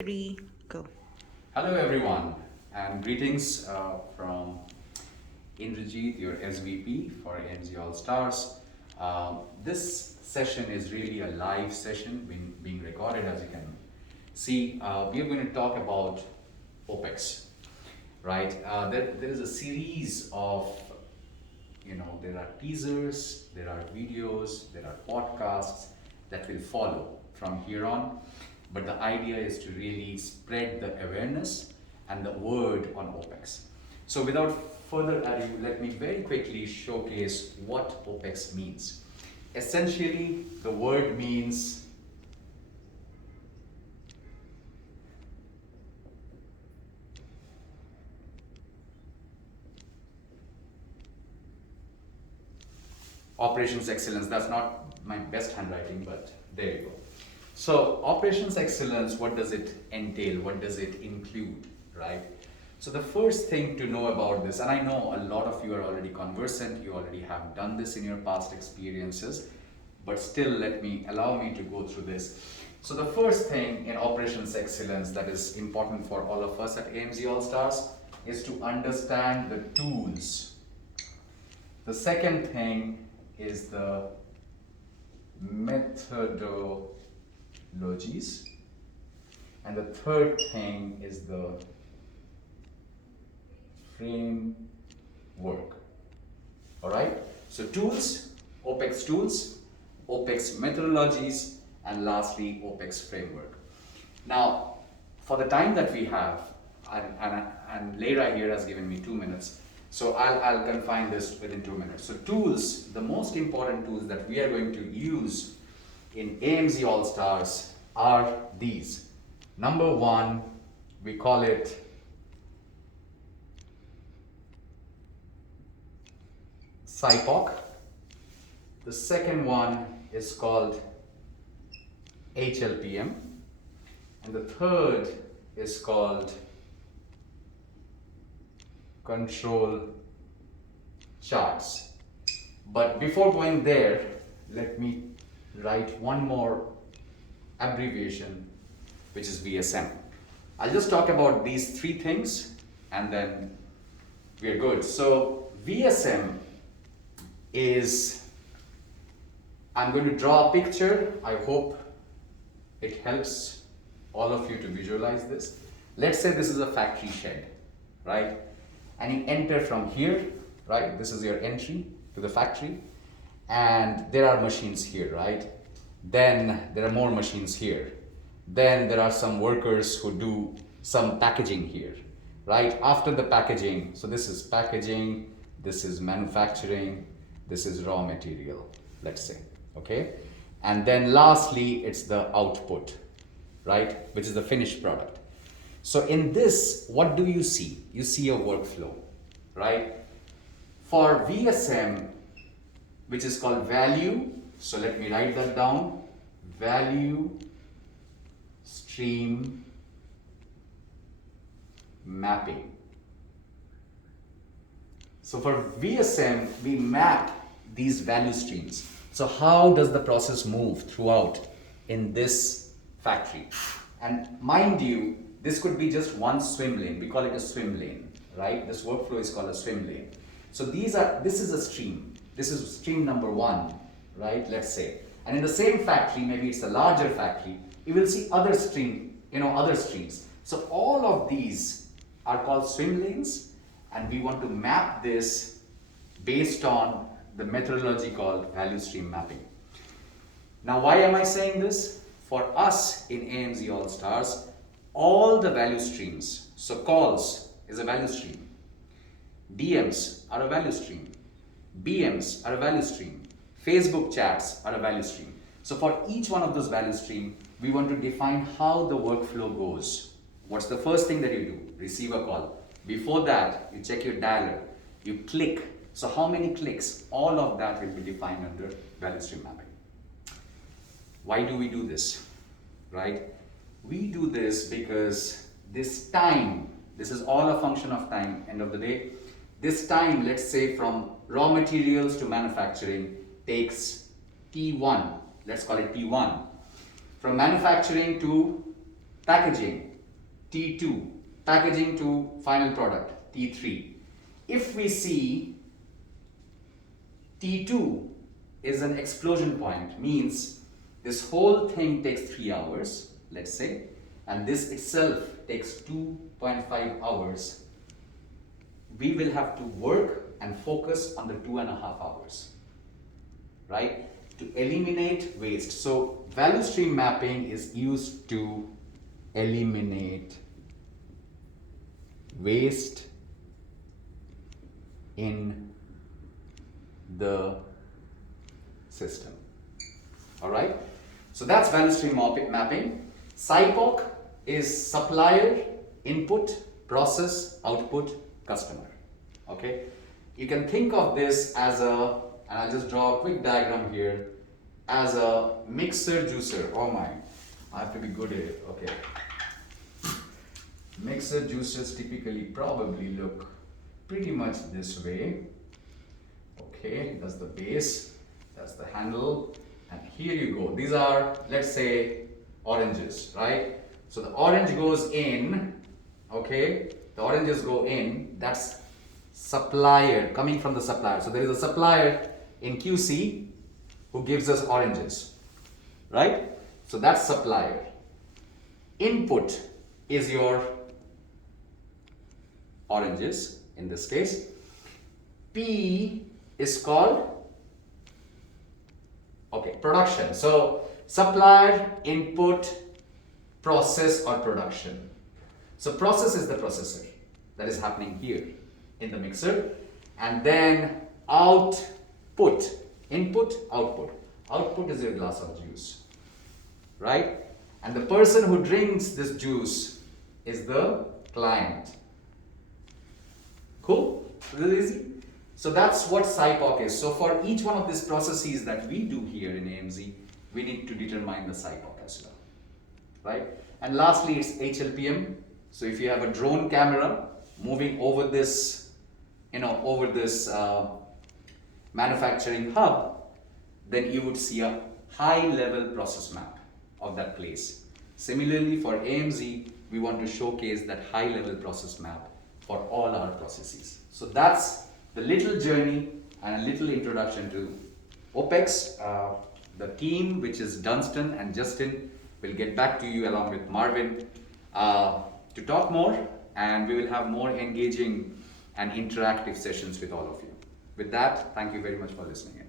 Three, go. Hello everyone and greetings from Indrajit, your SVP for AMZ All Stars. This session is really a live session being recorded, as you can see. We are going to talk about OPEX, right? There is a series of, there are teasers, there are videos, there are podcasts that will follow from here on. But the idea is to really spread the awareness and the word on OPEX. So without further ado, let me very quickly showcase what OPEX means. Essentially, the word means operations excellence. That's not my best handwriting, but there you go. So operations excellence, what does it entail? What does it include, right? So the first thing to know about this, and I know a lot of you are already conversant, you already have done this in your past experiences, but still allow me to go through this. So the first thing in operations excellence that is important for all of us at AMZ All Stars is to understand the tools. The second thing is the methodologies, and the third thing is the framework. All right, so tools, OPEX tools, OPEX methodologies, and lastly OPEX framework. Now for the time that we have, and Leira here has given me 2 minutes, so I'll confine this within 2 minutes. So tools, the most important tools that we are going to use in AMZ All Stars are these. Number one, we call it SIPOC. The second one is called HLPM. And the third is called control charts. But before going there, let me write one more abbreviation, which is VSM. I'll just talk about these three things and then we're good. So VSM is, I'm going to draw a picture. I hope it helps all of you to visualize this. Let's say this is a factory shed, right? And you enter from here, right? This is your entry to the factory. And there are machines here, right? Then there are more machines here. Then there are some workers who do some packaging here, right? After the packaging, so this is packaging, this is manufacturing, this is raw material, let's say, okay? And then lastly, it's the output, right? Which is the finished product. So in this, what do you see? You see a workflow, right? For VSM, which is called value, so let me write that down. Value stream mapping. So for VSM, we map these value streams. So how does the process move throughout in this factory? And mind you, this could be just one swim lane. We call it a swim lane, right? This workflow is called a swim lane. So this is a stream. This is stream number one, right? Let's say. And in the same factory, maybe it's a larger factory, you will see other streams. So all of these are called swim lanes, and we want to map this based on the methodology called value stream mapping. Now, why am I saying this? For us in AMZ All Stars, all the value streams, so calls is a value stream, DMs are a value stream, BMs are a value stream, Facebook chats are a value stream. So for each one of those value stream, we want to define how the workflow goes. What's the first thing that you do? Receive a call. Before that, you check your dialer, you click. So how many clicks? All of that will be defined under value stream mapping. Why do we do this, right? We do this because this time, this is all a function of time, end of the day. This time, let's say from raw materials to manufacturing takes T1, let's call it T1. From manufacturing to packaging T2, packaging to final product, T3. If we see T2 is an explosion point, means this whole thing takes 3 hours, let's say, and this itself takes 2.5 hours. We will have to work and focus on the 2.5 hours, right? To eliminate waste. So value stream mapping is used to eliminate waste in the system. All right, so that's value stream mapping. SIPOC is supplier, input, process, output, customer. Okay, you can think of this as a, and I'll just draw a quick diagram here, as a mixer juicer. Oh my, I have to be good at it. Okay, mixer juicers typically probably look pretty much this way. Okay, that's the base, that's the handle, and here you go. These are, let's say, oranges, right? So the orange goes in, okay, the oranges go in, that's supplier, coming from the supplier. So there is a supplier in QC who gives us oranges, right? So that's supplier. Input is your oranges in this case. P is called, okay, production. So supplier, input, process or production. So process is the processor that is happening here in the mixer, and then output, input, output. Output is your glass of juice, right? And the person who drinks this juice is the client. Cool? This is easy. So that's what SIPOC is. So for each one of these processes that we do here in AMZ, we need to determine the SIPOC as well, right? And lastly, it's HLPM. So if you have a drone camera moving over this, over this manufacturing hub, then you would see a high-level process map of that place. Similarly, for AMZ, we want to showcase that high-level process map for all our processes. So that's the little journey and a little introduction to OPEX. The team, which is Dunstan and Justin, will get back to you along with Marvin to talk more, and we will have more engaging and interactive sessions with all of you. With that, thank you very much for listening in.